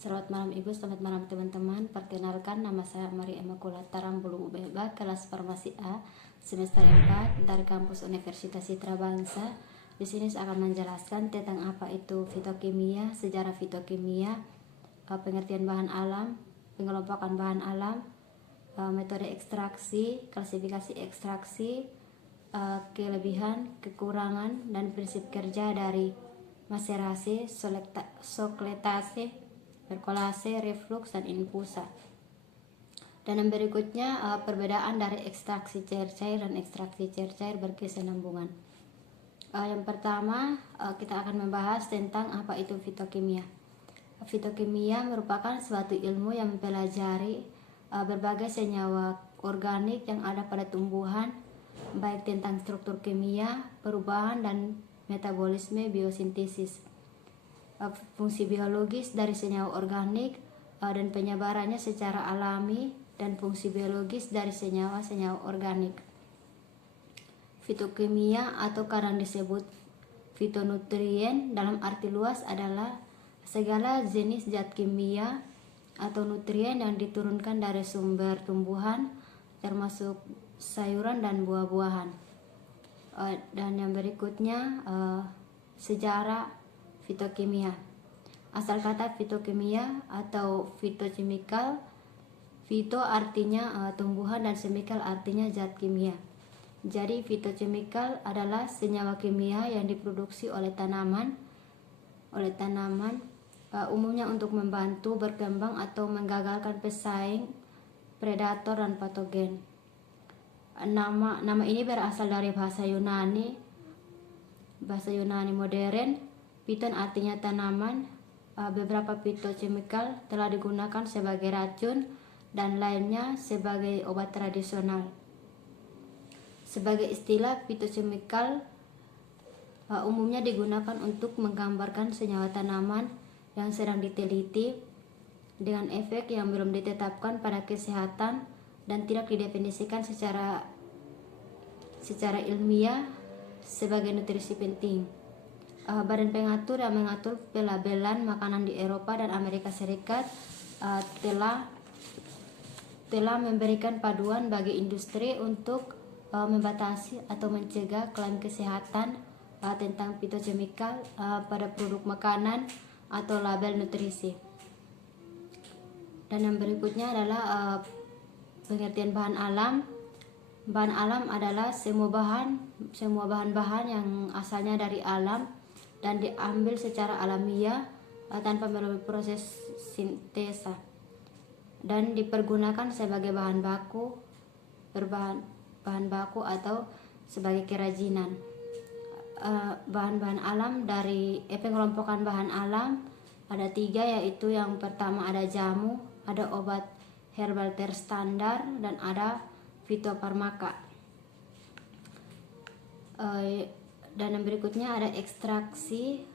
Selamat malam Ibu, selamat malam teman-teman. Perkenalkan, nama saya Maria Immaculata Rambulung UBBA, kelas Farmasi A, semester 4 dari kampus Universitas Citra Bangsa. Di sini saya akan menjelaskan tentang apa itu fitokimia, sejarah fitokimia, pengertian bahan alam, pengelompokan bahan alam, metode ekstraksi, klasifikasi ekstraksi, kelebihan, kekurangan, dan prinsip kerja dari maserasi, sokletase, perkolase, reflux, dan infusa. Dan yang berikutnya perbedaan dari ekstraksi cair-cair dan ekstraksi cair-cair berkesinambungan. Yang pertama kita akan membahas tentang apa itu fitokimia. Fitokimia merupakan suatu ilmu yang mempelajari berbagai senyawa organik yang ada pada tumbuhan, baik tentang struktur kimia, perubahan, dan metabolisme biosintesis, fungsi biologis dari senyawa organik dan penyebarannya secara alami, dan fungsi biologis dari senyawa-senyawa organik. Fitokimia atau kadang disebut fitonutrien dalam arti luas adalah segala jenis zat kimia atau nutrien yang diturunkan dari sumber tumbuhan termasuk sayuran dan buah-buahan. Dan yang berikutnya sejarah fitokimia. Asal kata fitokimia atau fitochemical, fito artinya tumbuhan dan chemical artinya zat kimia. Jadi fitochemical adalah senyawa kimia yang diproduksi oleh tanaman umumnya untuk membantu berkembang atau menggagalkan pesaing, predator, dan patogen. Nama ini berasal dari bahasa Yunani modern. Fiton artinya tanaman. Beberapa fitochemical telah digunakan sebagai racun dan lainnya sebagai obat tradisional. Sebagai istilah, fitochemical umumnya digunakan untuk menggambarkan senyawa tanaman yang sedang diteliti dengan efek yang belum ditetapkan pada kesehatan dan tidak didefinisikan secara ilmiah sebagai nutrisi penting. Badan pengatur yang mengatur pelabelan makanan di Eropa dan Amerika Serikat telah memberikan panduan bagi industri untuk membatasi atau mencegah klaim kesehatan tentang fitochemical pada produk makanan atau label nutrisi. Dan yang berikutnya adalah pengertian bahan alam. Bahan alam adalah semua bahan-bahan yang asalnya dari alam dan diambil secara alamiah tanpa melalui proses sintesa dan dipergunakan sebagai bahan baku atau sebagai kerajinan. Bahan-bahan alam dari pengelompokan bahan alam ada 3, yaitu yang pertama ada jamu, ada obat herbal terstandar, dan ada fitofarmaka. Dan yang berikutnya ada ekstraksi.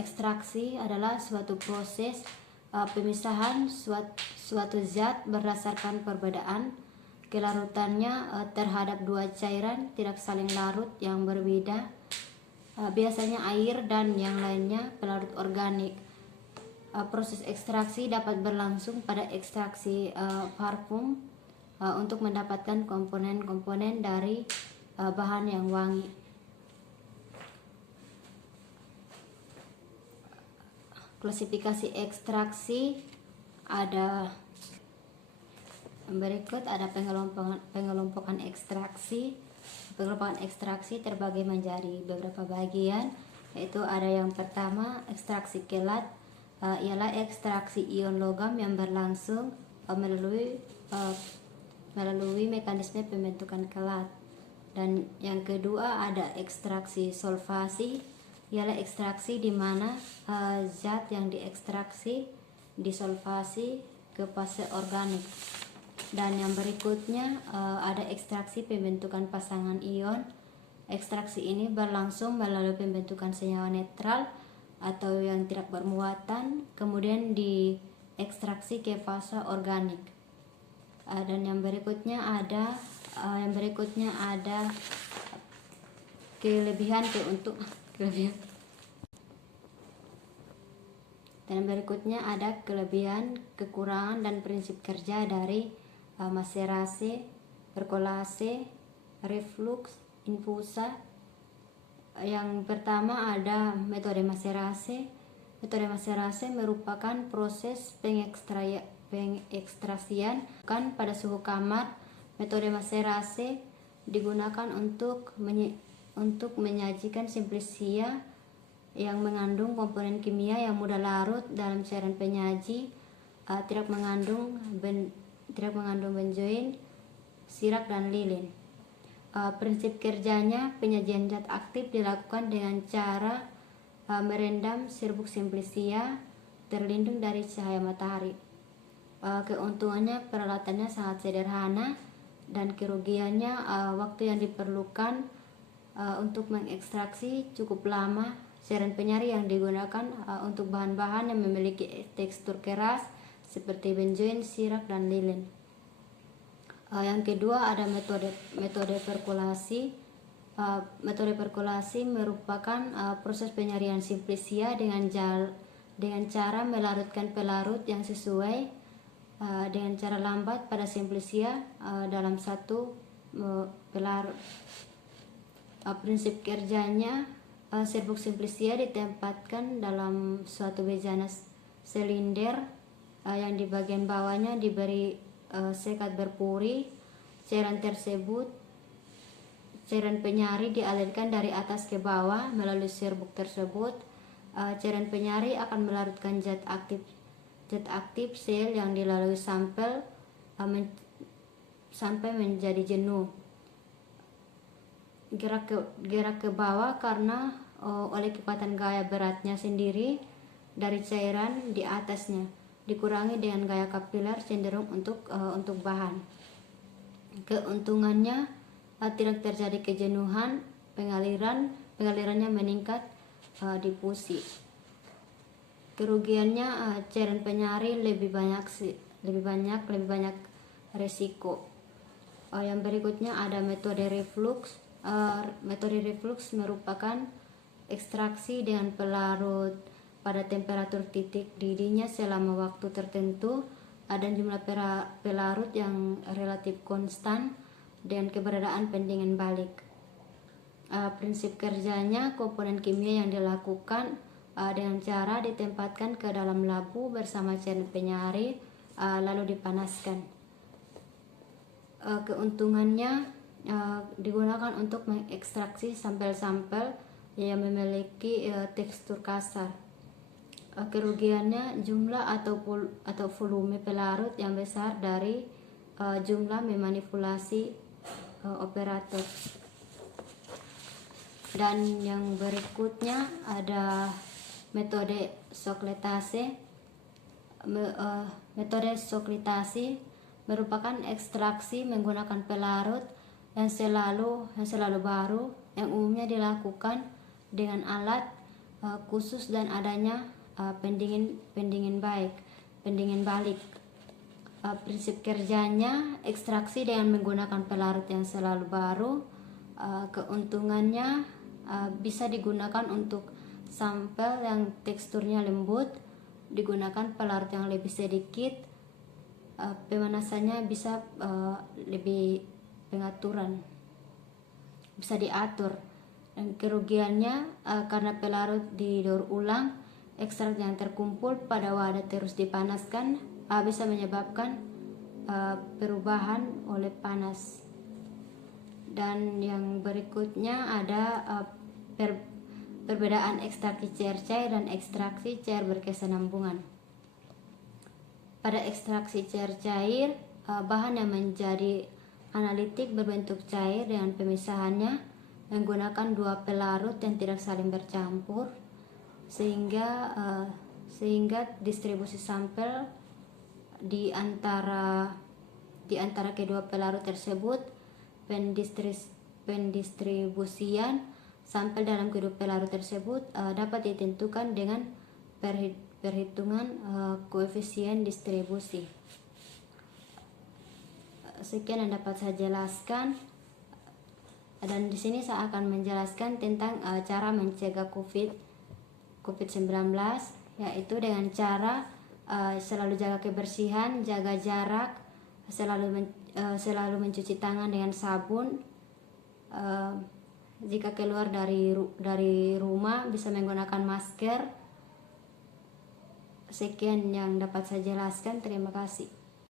Ekstraksi adalah suatu proses pemisahan suatu zat berdasarkan perbedaan kelarutannya terhadap 2 cairan tidak saling larut yang berbeda, biasanya air dan yang lainnya pelarut organik. Proses ekstraksi dapat berlangsung pada ekstraksi parfum untuk mendapatkan komponen-komponen dari bahan yang wangi. Klasifikasi ekstraksi ada berikut. Ada pengelompokan ekstraksi. Pengelompokan ekstraksi terbagi menjadi beberapa bagian, yaitu ada yang pertama ekstraksi kelat, ialah ekstraksi ion logam yang berlangsung melalui mekanisme pembentukan kelat. Dan yang kedua ada ekstraksi solvasi, ialah ekstraksi di mana zat yang diekstraksi disolvasi ke fase organik. Dan yang berikutnya ada ekstraksi pembentukan pasangan ion. Ekstraksi ini berlangsung melalui pembentukan senyawa netral atau yang tidak bermuatan, kemudian diekstraksi ke fase organik. Dan yang berikutnya ada kelebihan Dan berikutnya ada kelebihan, kekurangan, dan prinsip kerja dari maserase, perkolase, reflux, infusa. Yang pertama ada metode maserase. Metode maserase merupakan proses pengekstrasian kan pada suhu kamar. Metode maserase digunakan untuk menyajikan simplicia yang mengandung komponen kimia yang mudah larut dalam cairan penyaji, tidak mengandung benzoin, sirak, dan lilin. Prinsip kerjanya, penyajian zat aktif dilakukan dengan cara merendam serbuk simplicia terlindung dari cahaya matahari. Keuntungannya, peralatannya sangat sederhana, dan kerugiannya waktu yang diperlukan untuk mengekstraksi cukup lama. Cairan penyari yang digunakan untuk bahan-bahan yang memiliki tekstur keras seperti benzoin, sirak, dan lilin. Yang kedua ada metode perkulasi. Metode perkulasi merupakan proses penyarian simplicia dengan cara melarutkan pelarut yang sesuai dengan cara lambat pada simplicia dalam satu pelarut. Prinsip kerjanya, serbuk simplicia ditempatkan dalam suatu bejana silinder yang di bagian bawahnya diberi sekat berpuri. Cairan penyari dialirkan dari atas ke bawah melalui serbuk tersebut. Cairan penyari akan melarutkan zat aktif sel yang dilalui sampel sampai menjadi jenuh. Gerak ke bawah karena oleh kekuatan gaya beratnya sendiri dari cairan di atasnya, dikurangi dengan gaya kapiler cenderung untuk bahan. Keuntungannya, tidak terjadi kejenuhan, pengalirannya meningkat, difusi. Kerugiannya, cairan penyari lebih banyak resiko. Yang berikutnya ada metode reflux. Metode reflux merupakan ekstraksi dengan pelarut pada temperatur titik didihnya selama waktu tertentu dan jumlah pelarut yang relatif konstan dengan keberadaan pendingin balik. Prinsip kerjanya, komponen kimia yang dilakukan dengan cara ditempatkan ke dalam labu bersama cairan penyari lalu dipanaskan. Keuntungannya, digunakan untuk mengekstraksi sampel-sampel yang memiliki tekstur kasar. Kerugiannya, jumlah atau volume pelarut yang besar dari jumlah memanipulasi operator. Dan yang berikutnya ada metode Soclitase. Metode Soclitase merupakan ekstraksi menggunakan pelarut yang selalu baru, yang umumnya dilakukan dengan alat khusus dan adanya pendingin balik. Prinsip kerjanya, ekstraksi dengan menggunakan pelarut yang selalu baru. Keuntungannya, bisa digunakan untuk sampel yang teksturnya lembut, digunakan pelarut yang lebih sedikit, pemanasannya bisa lebih pengaturan, bisa diatur. Dan kerugiannya, karena pelarut didaur ulang, ekstrak yang terkumpul pada wadah terus dipanaskan bisa menyebabkan perubahan oleh panas. Dan yang berikutnya ada perbedaan ekstraksi cair cair dan ekstraksi cair berkesinambungan. Pada ekstraksi cair cair, bahan yang menjadi analitik berbentuk cair dengan pemisahannya menggunakan dua pelarut yang tidak saling bercampur, sehingga distribusi sampel di antara kedua pelarut tersebut, pendistribusian sampel dalam kedua pelarut tersebut dapat ditentukan dengan perhitungan koefisien distribusi. Sekian yang dapat saya jelaskan, dan di sini saya akan menjelaskan tentang cara mencegah COVID-19. yaitu dengan cara selalu jaga kebersihan, jaga jarak, selalu mencuci tangan dengan sabun. Jika keluar dari rumah bisa menggunakan masker. Sekian yang dapat saya jelaskan. Terima kasih.